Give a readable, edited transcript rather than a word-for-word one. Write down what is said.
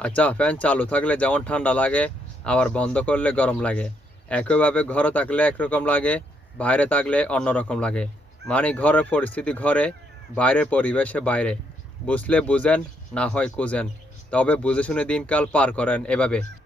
আচ্ছা, ফ্যান চালু থাকলে যেমন ঠান্ডা লাগে, আবার বন্ধ করলে গরম লাগে। একইভাবে ঘরে থাকলে একরকম লাগে, বাইরে থাকলে অন্যরকম লাগে। মানে ঘরের পরিস্থিতি ঘরে, বাইরের পরিবেশে বাইরে। বুঝলে বুঝেন, না হয় খুঁজেন। তবে বুঝে শুনে দিনকাল পার করেন এভাবে।